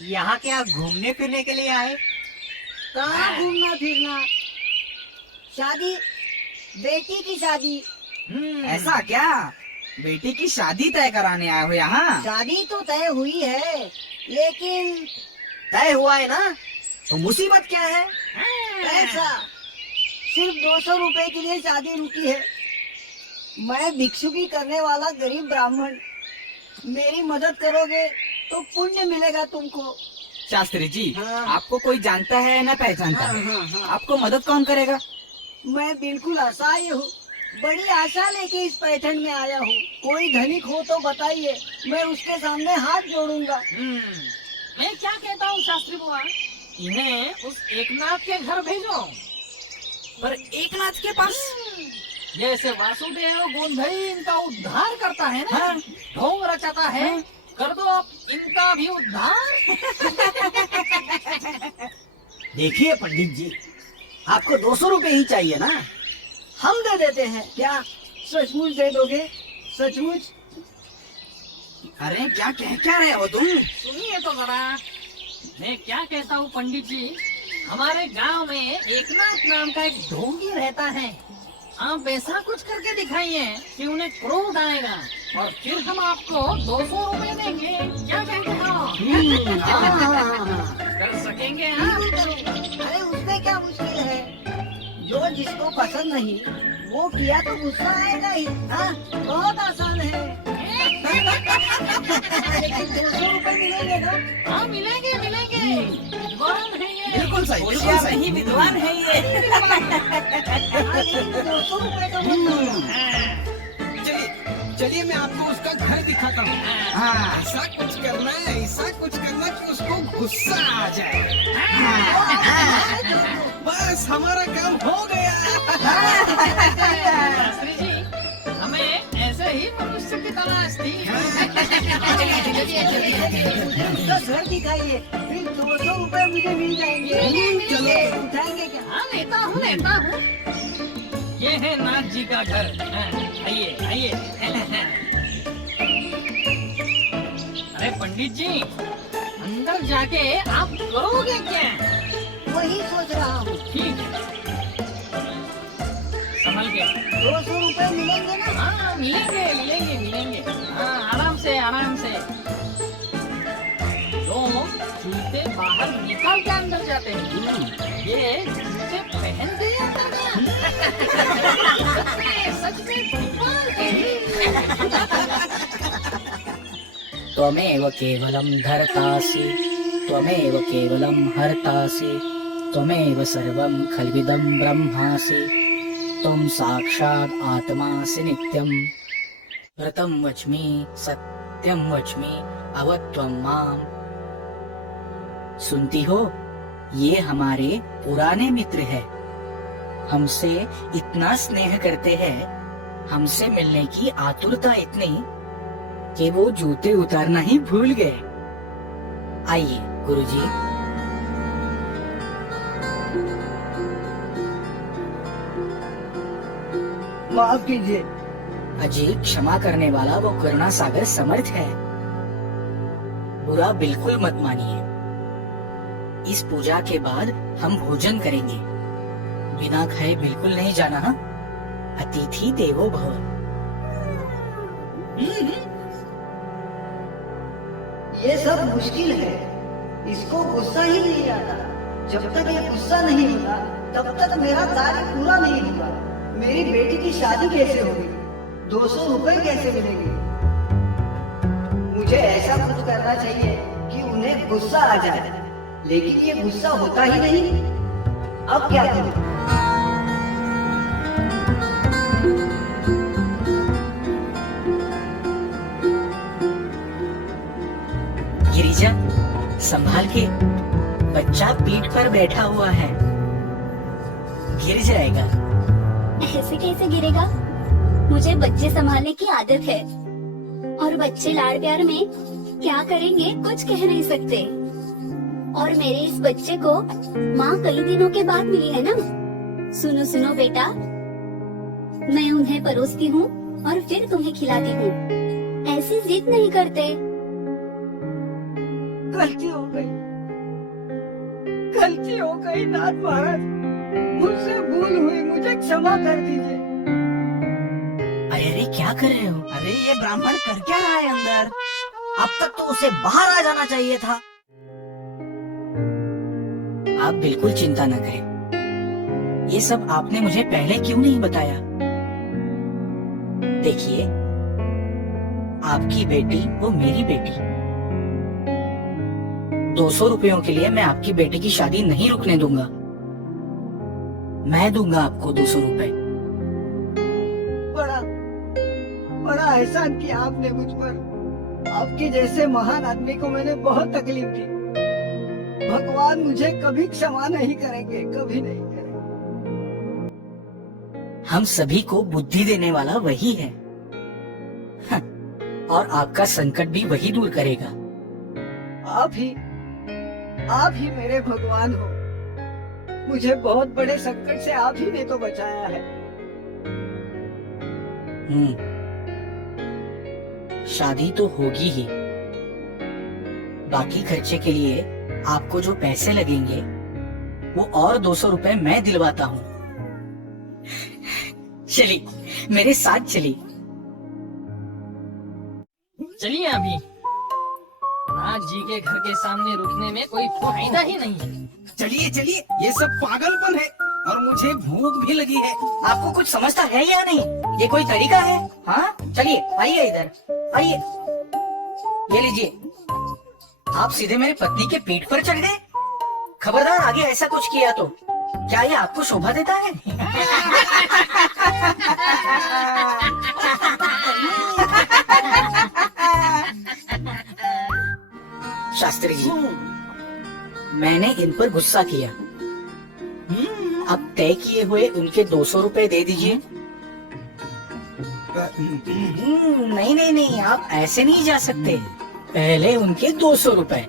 यहाँ क्या घूमने फिरने के लिए आए? कहाँ घूमना फिरना, शादी, बेटी की शादी। ऐसा क्या? बेटी की शादी तय कराने आए हो यहाँ? शादी तो तय हुई है, लेकिन तय हुआ है ना, तो मुसीबत क्या है? पैसा, सिर्फ 200 रुपए के लिए शादी रुकी है। मैं भिक्षुकी करने वाला गरीब ब्राह्मण, मेरी मदद करोगे तो पुण्य मिलेगा तुमको। शास्त्री जी, हाँ। आपको कोई जानता है न पहचानता हाँ, है? हाँ, हाँ। आपको मदद कौन करेगा? मैं बिल्कुल असहाय हूँ, बड़ी आशा लेके इस पैठन में आया हूँ। कोई धनिक हो तो बताइए, मैं उसके सामने हाथ जोड़ूंगा। मैं क्या कहता हूँ शास्त्री बुआ, इन्हें उस एकनाथ के घर भेजो। पर एकनाथ के पास? जैसे वासुदेव गोंधई इनका उद्धार करता है ना, हाँ। ढोंग रचाता है, कर दो आप इनका भी उद्धार। देखिए पंडित जी, आपको 200 रुपए ही चाहिए ना? हम दे देते हैं। क्या सचमुच दे दोगे? सचमुच? अरे क्या रहे हो तुम? सुनिए तो जरा, मैं क्या कहता हूँ पंडित जी, हमारे गांव में एकनाथ नाम का एक ढोंगी रहता है। आप ऐसा कुछ करके दिखाइए कि उन्हें क्रोध आएगा और फिर हम आपको 200 रुपए देंगे। क्या कहते हो? कर सकेंगे आप? बिल्कुल करूंगा। अरे उसमें क्या मुश्किल है? जो जिसको पसंद नहीं वो किया तो गुस्सा आएगा ही। हाँ, बहुत आसान है। लेकिन 200 रुपए मिलेंगे ना? हाँ मिलेंगे मिलेंगे। विद्वान है ये। बिल्कुल सही, होशियार नहीं विद्वान है ये। हाँ, लेकिन 200 रुपए तो मत दो। चलिए मैं आपको उसका घर दिखाता हूँ। हाँ। ऐसा कुछ करना कि उसको गुस्सा आ जाए। बस हमारा काम हो गया। शास्त्री जी, हमें ऐसे ही मनुष्य की तलाश थी। उसका घर दिखाइए, फिर 200 रुपए मुझे मिल जाएंगे। चलो उठाएंगे क्या? हाँ लेता हूँ। ये है नाथ जी का घर। हाँ, आइए आइए। अरे पंडित जी, अंदर जाके आप करोगे क्या? वही सोच रहा हूँ। ठीक है, संभल के। 200 रुपए मिलेंगे ना? हाँ मिलेंगे। हाँ आराम से। लोग जूते बाहर निकाल के अंदर जाते हैं, ये जूते पहन के अंदर गया। सच में विद्वान है। त्वमेव केवलं धर्तासि, त्वमेव केवलं हर्तासि, त्वमेव सर्वं खल्विदं ब्रह्मासि, त्वं साक्षात् आत्मासि नित्यं। व्रतं वच्मि सत्यं वच्मि अवत्वं माम्। सुनती हो, ये हमारे पुराने मित्र हैं। हमसे इतना स्नेह करते हैं, हमसे मिलने की आतुरता इतनी कि वो जूते उतारना ही भूल गए। आइए गुरुजी। माफ कीजिए। अजी, क्षमा करने वाला वो करुणा सागर समर्थ है। बुरा बिल्कुल मत मानिए। इस पूजा के बाद हम भोजन करेंगे। बिना खाए बिल्कुल नहीं जाना। हाँ? अतिथि देवो भव। ये सब मुश्किल है, इसको गुस्सा ही नहीं आता। जब तक ये गुस्सा नहीं होगा तब तक मेरा कार्य पूरा नहीं होगा। मेरी बेटी की शादी कैसे होगी? 200 रुपए कैसे मिलेंगे? मुझे ऐसा कुछ करना चाहिए कि उन्हें गुस्सा आ जाए, लेकिन ये गुस्सा होता ही नहीं। अब क्या करूं? गिरिजा, संभाल के। बच्चा पीठ पर बैठा हुआ है, गिर जाएगा। ऐसे कैसे गिरेगा? मुझे बच्चे संभालने की आदत है, और बच्चे लाड़ प्यार में क्या करेंगे कुछ कह नहीं सकते। और मेरे इस बच्चे को माँ कई दिनों के बाद मिली है ना। सुनो सुनो बेटा, मैं उन्हें परोसती हूँ और फिर तुम्हें खिलाती हूँ। ऐसी जिद नहीं करते। गलती हो गई, गलती हो गई नाथ महाराज, मुझसे भूल हुई, मुझे क्षमा कर दीजिए। अरे क्या कर रहे हो? अरे ये ब्राह्मण कर क्या रहा है अंदर? अब तक तो उसे बाहर आ जाना चाहिए था। आप बिल्कुल चिंता न करें। ये सब आपने मुझे पहले क्यों नहीं बताया? देखिए, आपकी बेटी वो मेरी बेटी। 200 रुपयों के लिए मैं आपकी बेटी की शादी नहीं रुकने दूंगा। मैं दूंगा आपको 200 रुपए। बड़ा बड़ा एहसान किया आपने मुझ पर। आपके जैसे महान आदमी को मैंने बहुत तकलीफ दी। भगवान मुझे कभी क्षमा नहीं करेंगे, कभी नहीं करेंगे। हम सभी को बुद्धि देने वाला वही है। हाँ, और आपका संकट भी वही दूर करेगा। आप ही मेरे भगवान हो। मुझे बहुत बड़े संकट से आप ही ने तो बचाया है। शादी तो होगी ही। बाकी खर्चे के लिए आपको जो पैसे लगेंगे वो और 200 रुपए मैं दिलवाता हूँ। चलिए मेरे साथ चलिए। चलिए अभी, नाथ जी के घर के सामने रुकने में कोई फायदा ही नहीं है। चलिए चलिए, ये सब पागलपन है और मुझे भूख भी लगी है। आपको कुछ समझता है या नहीं? ये कोई तरीका है? हाँ चलिए आइए इधर आइए। ये लीजिए। आप सीधे मेरी पत्नी के पीठ पर चढ़ गए। खबरदार आगे ऐसा कुछ किया तो क्या ये आपको शोभा देता है? शास्त्री जी, मैंने इन पर गुस्सा किया। अब तय किए हुए उनके 200 रुपए दे दीजिए। नहीं नहीं नहीं, आप ऐसे नहीं जा सकते। पहले उनके 200 रुपए।